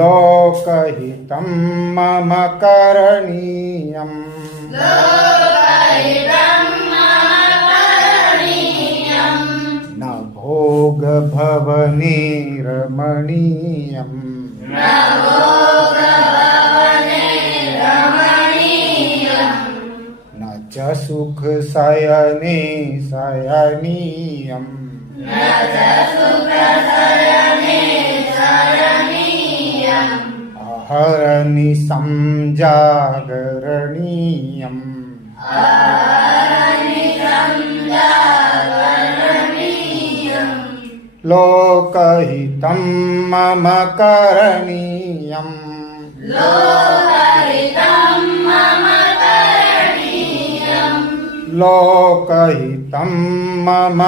लोकहितं मम करणीयम् न भोगभवने रमणीयम् न च सुखशयने शयनीयम् अहर्निशं जागरणीयम् लोकहितं मम करणीयम् लोकहितं मम